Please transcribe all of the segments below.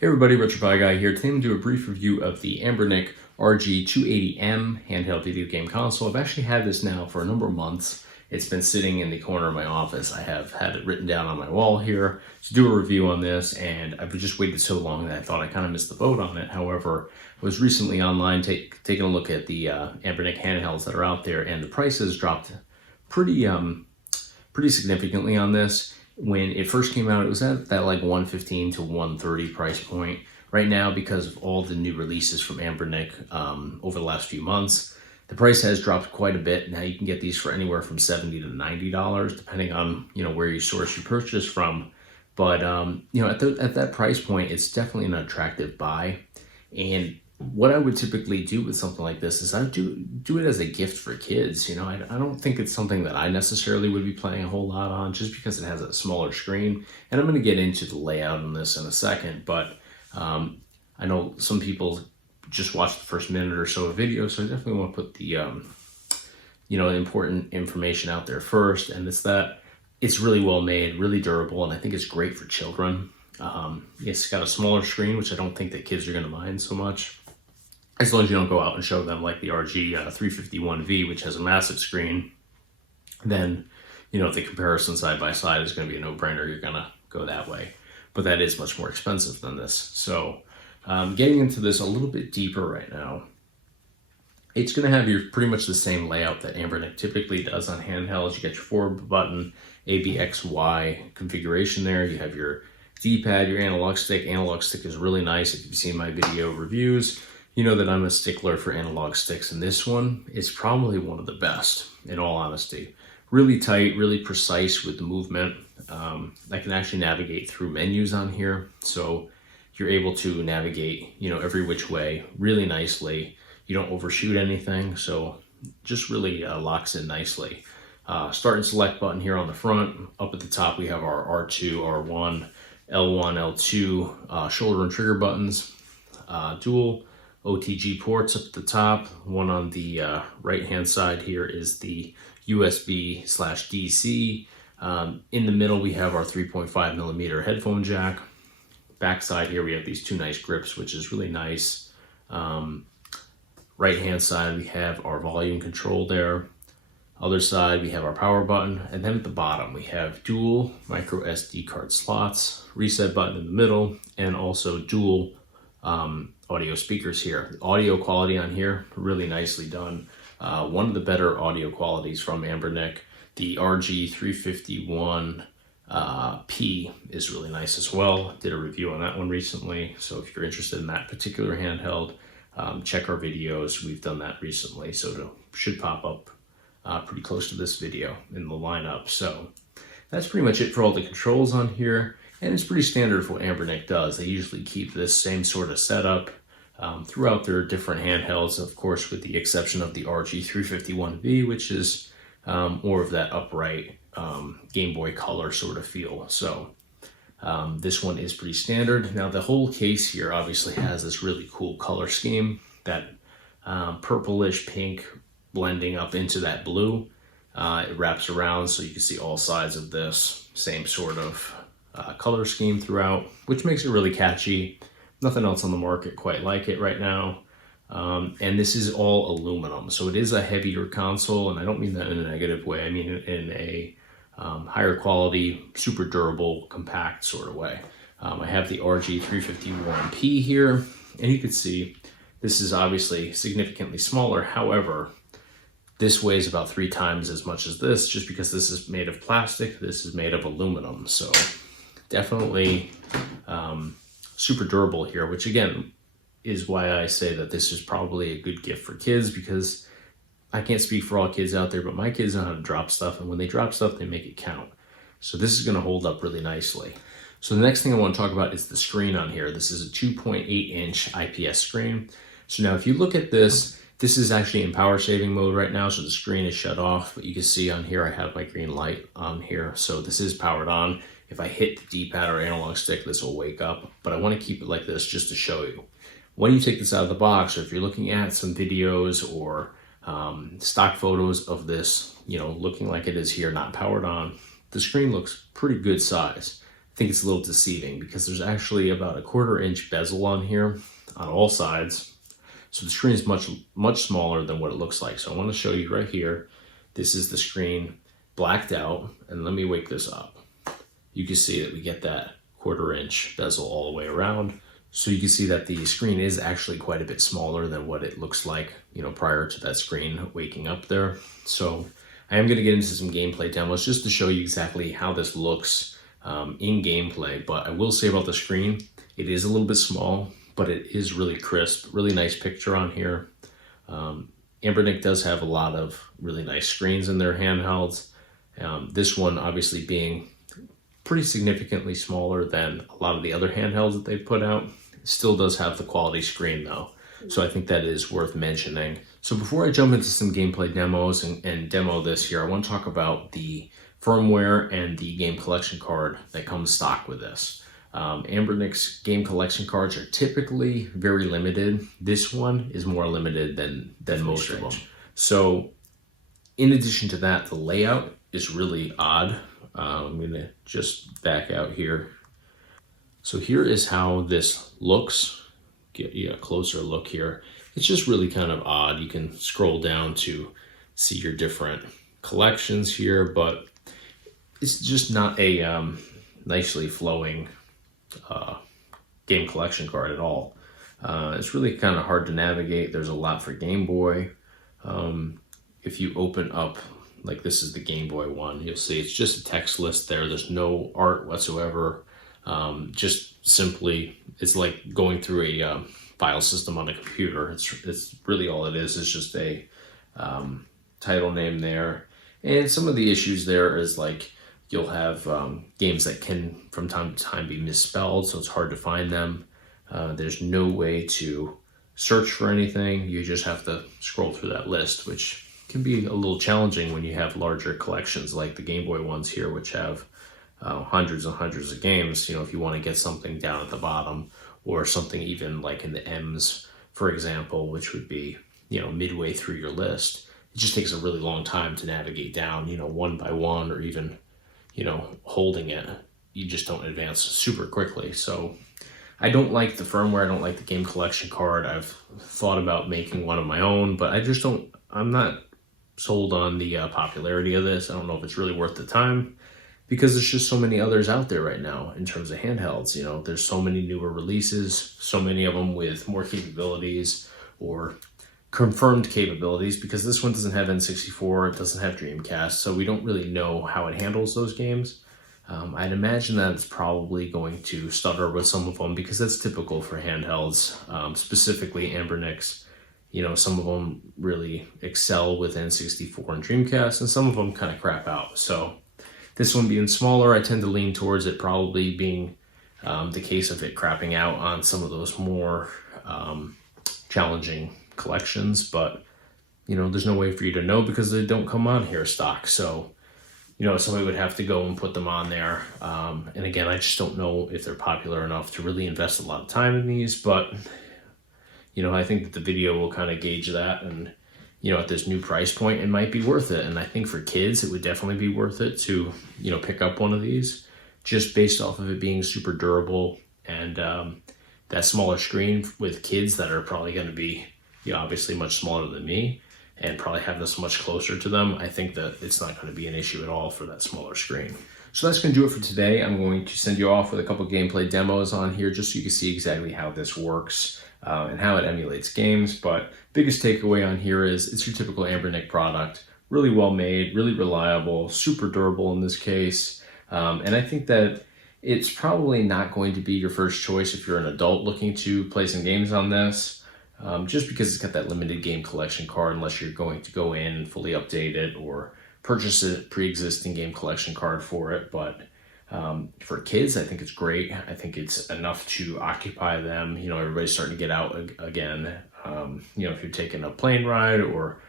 Hey everybody, RetroPie guy here. Today I'm going to do a brief review of the Anbernic RG280M handheld video game console. I've actually had this now for a number of months. It's been sitting in the corner of my office. I have had it written down on my wall here to do a review on this, and I've just waited so long that I thought I kind of missed the boat on it. However, I was recently online taking a look at the Anbernic handhelds that are out there, and the prices dropped pretty significantly on this. When it first came out, it was at that like $115 to $130 price point. Right now, because of all the new releases from Anbernic over the last few months, the price has dropped quite a bit. Now you can get these for anywhere from $70 to $90, depending on where you source your purchase from. But at that price point, it's definitely an attractive buy. And what I would typically do with something like this is I do it as a gift for kids. I don't think it's something that I necessarily would be playing a whole lot on, just because it has a smaller screen. And I'm going to get into the layout on this in a second, but I know some people just watch the first minute or so of video, so I definitely want to put the important information out there first, and it's that it's really well made, really durable, and I think it's great for children. It's got a smaller screen, which I don't think that kids are going to mind so much, as long as you don't go out and show them like the RG351V, which has a massive screen. Then, the comparison side by side is going to be a no-brainer. You're going to go that way. But that is much more expensive than this. So getting into this a little bit deeper right now, it's going to have pretty much the same layout that Anbernic typically does on handhelds. You get your forward button, ABXY configuration there. You have your D-pad, your analog stick. Analog stick is really nice. If you've seen my video reviews, you know that I'm a stickler for analog sticks, and this one is probably one of the best, in all honesty. Really tight, really precise with the movement. I can actually navigate through menus on here, so you're able to navigate, every which way really nicely. You don't overshoot anything, so just really locks in nicely. Start and select button here on the front. Up at the top, we have our R2, R1, L1, L2 shoulder and trigger buttons. Dual OTG ports up at the top. One on the right-hand side here is the USB/DC. In the middle, we have our 3.5 millimeter headphone jack. Back side here, we have these two nice grips, which is really nice. Right-hand side, we have our volume control there. Other side, we have our power button. And then at the bottom, we have dual micro SD card slots, reset button in the middle, and also dual audio speakers here. The audio quality on here, really nicely done. One of the better audio qualities from Anbernic. The RG351P is really nice as well. Did a review on that one recently, so if you're interested in that particular handheld, check our videos. We've done that recently, so it should pop up pretty close to this video in the lineup. So that's pretty much it for all the controls on here, and it's pretty standard for what Anbernic does. They usually keep this same sort of setup throughout their different handhelds, of course, with the exception of the RG351V, which is more of that upright Game Boy Color sort of feel. So this one is pretty standard. Now the whole case here obviously has this really cool color scheme, that purplish pink blending up into that blue. It wraps around so you can see all sides of this same sort of color scheme throughout, which makes it really catchy. Nothing else on the market quite like it right now. And this is all aluminum, so it is a heavier console, and I don't mean that in a negative way. I mean in a higher quality, super durable, compact sort of way. I have the RG351P here, and you can see this is obviously significantly smaller. However, this weighs about 3 times as much as this, just because this is made of plastic, this is made of aluminum. So definitely super durable here, which again is why I say that this is probably a good gift for kids, because I can't speak for all kids out there, but my kids know how to drop stuff, and when they drop stuff, they make it count. So this is going to hold up really nicely. So the next thing I want to talk about is the screen on here. This is a 2.8-inch IPS screen. So now if you look at this, this is actually in power saving mode right now, so the screen is shut off, but you can see on here I have my green light on here, so this is powered on. If I hit the D-pad or analog stick, this will wake up, but I want to keep it like this just to show you. When you take this out of the box, or if you're looking at some videos or stock photos of this, looking like it is here, not powered on, the screen looks pretty good size. I think it's a little deceiving because there's actually about a 1/4 inch bezel on here on all sides. So the screen is much smaller than what it looks like. So I want to show you right here. This is the screen blacked out, and let me wake this up. You can see that we get that 1/4 inch bezel all the way around. So you can see that the screen is actually quite a bit smaller than what it looks like, prior to that screen waking up there. So I am going to get into some gameplay demos just to show you exactly how this looks in gameplay. But I will say about the screen, it is a little bit small, but it is really crisp, really nice picture on here. Anbernic does have a lot of really nice screens in their handhelds. This one obviously being pretty significantly smaller than a lot of the other handhelds that they've put out. It still does have the quality screen though, so I think that is worth mentioning. So before I jump into some gameplay demos and demo this here, I want to talk about the firmware and the game collection card that comes stock with this. Anbernic's game collection cards are typically very limited. This one is more limited than most of them. So in addition to that, the layout is really odd. I'm going to just back out here. So here is how this looks. Get you a closer look here. It's just really kind of odd. You can scroll down to see your different collections here, but it's just not a nicely flowing game collection card at all. It's really kind of hard to navigate. There's a lot for Game Boy. If you open up, like this is the Game Boy one, you'll see it's just a text list there. There's no art whatsoever. Just simply, it's like going through a file system on a computer. It's really all it is. It's just a title name there. And some of the issues there is like you'll have games that can from time to time be misspelled, so it's hard to find them. There's no way to search for anything. You just have to scroll through that list, which can be a little challenging when you have larger collections like the Game Boy ones here, which have hundreds and hundreds of games. If you want to get something down at the bottom, or something even like in the M's, for example, which would be midway through your list, it just takes a really long time to navigate down one by one, or even holding it. You just don't advance super quickly. So I don't like the firmware. I don't like the game collection card. I've thought about making one of my own, but I'm not sold on the popularity of this. I don't know if it's really worth the time, because there's just so many others out there right now in terms of handhelds. There's so many newer releases, so many of them with more capabilities or confirmed capabilities, because this one doesn't have N64, it doesn't have Dreamcast, so we don't really know how it handles those games. I'd imagine that it's probably going to stutter with some of them, because that's typical for handhelds, specifically Anbernic's. Some of them really excel with N64 and Dreamcast, and some of them kind of crap out. So this one being smaller, I tend to lean towards it probably being the case of it crapping out on some of those more challenging collections. But there's no way for you to know because they don't come on here stock. So somebody would have to go and put them on there. And again, I just don't know if they're popular enough to really invest a lot of time in these. But I think that the video will kind of gauge that, and at this new price point, it might be worth it. And I think for kids, it would definitely be worth it to pick up one of these, just based off of it being super durable and that smaller screen with kids that are probably going to be obviously much smaller than me and probably have this much closer to them. I think that it's not going to be an issue at all for that smaller screen. So that's going to do it for today. I'm going to send you off with a couple gameplay demos on here just so you can see exactly how this works and how it emulates games. But biggest takeaway on here is it's your typical Anbernic product, really well made, really reliable, super durable in this case. And I think that it's probably not going to be your first choice if you're an adult looking to play some games on this, just because it's got that limited game collection card, unless you're going to go in and fully update it or purchase a pre-existing game collection card for it. But for kids, I think it's great. I think it's enough to occupy them. Everybody's starting to get out again. If you're taking a plane ride or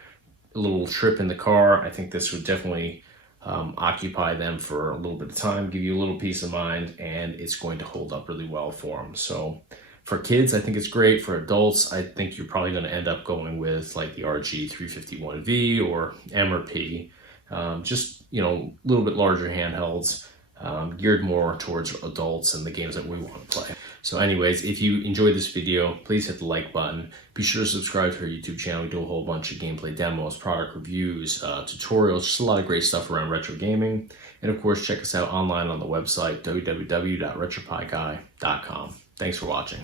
a little trip in the car, I think this would definitely occupy them for a little bit of time, give you a little peace of mind, and it's going to hold up really well for them. So for kids, I think it's great. For adults, I think you're probably going to end up going with like the RG280M or M or P, just a little bit larger handhelds. geared more towards adults and the games that we want to play. So anyways, if you enjoyed this video, please hit the like button. Be sure to subscribe to our YouTube channel. We do a whole bunch of gameplay demos, product reviews, tutorials, just a lot of great stuff around retro gaming. And of course, check us out online on the website, www.retropieguy.com. Thanks for watching.